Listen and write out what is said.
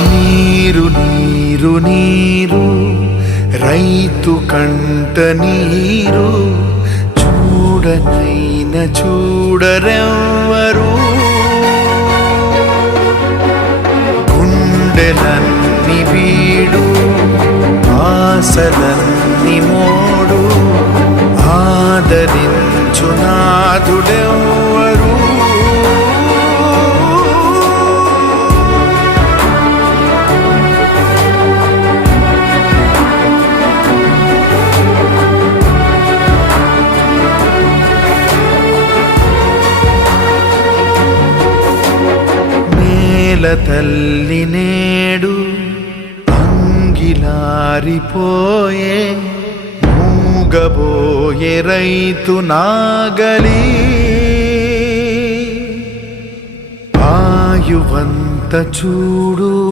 నీరు నీరు నీరు రైతు కంట నీరు చూడనైన చూడరెవ్వరు గుండెలన్ని వీడు ఆశలన్ని మోడు ఆదరించు నాథుడెవ్వరు తల్లి నేడు అంగిలారిపోయే మూగబోయే రైతు నాగలి ఆయువంత చూడు